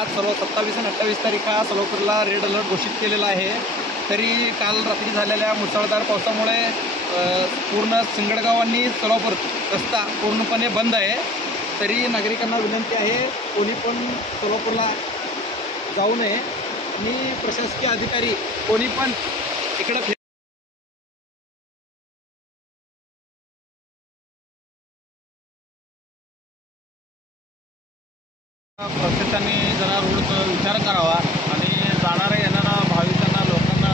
आज 27 आणि 28 तारीख हा सोलापूरला रेड अलर्ट घोषित केलेला आहे। तरी काल रात्री झालेल्या मुसळधार पावसामुळे पूर्ण सिंगडगाव आणि सोलापूर रस्ता पूर्णपणे बंद आहे। तरी नागरिकांना विनंती आहे कोणी पण सोलापूरला जाऊ नये आणि प्रशासकीय अधिकारी कोणी पण इकडे प्रत्येकाने जरा रोडचा विचार करावा आणि जाणाऱ्या येणाऱ्या भाविकांना लोकांना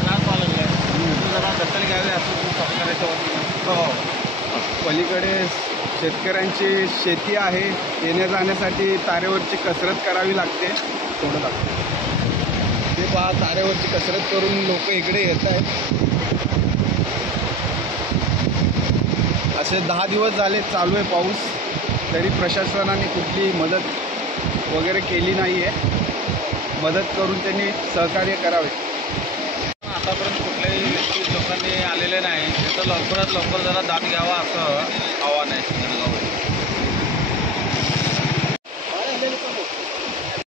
त्रास व्हायला लागला आहे, जरा दखल घ्यावी असं सरकारच्या वतीने। पलीकडे शेतकऱ्यांची शेती आहे, येण्या जाण्यासाठी तारेवरची कसरत करावी लागते थोडं लागतं ते पहा, तारेवरची कसरत करून लोक इकडे येत आहेत। असे 10 दिवस झाले चालू आहे पाऊस, तरी प्रशासनाने कुठली मदत वगैरे केली नाही आहे। मदत करून त्यांनी सहकार्य करावे। आतापर्यंत कुठल्याही व्यक्ती लोकांनी आलेले नाही, तर लवकरात लवकर जरा दाद घ्यावा असं आव्हान आहे सिंगडगाव।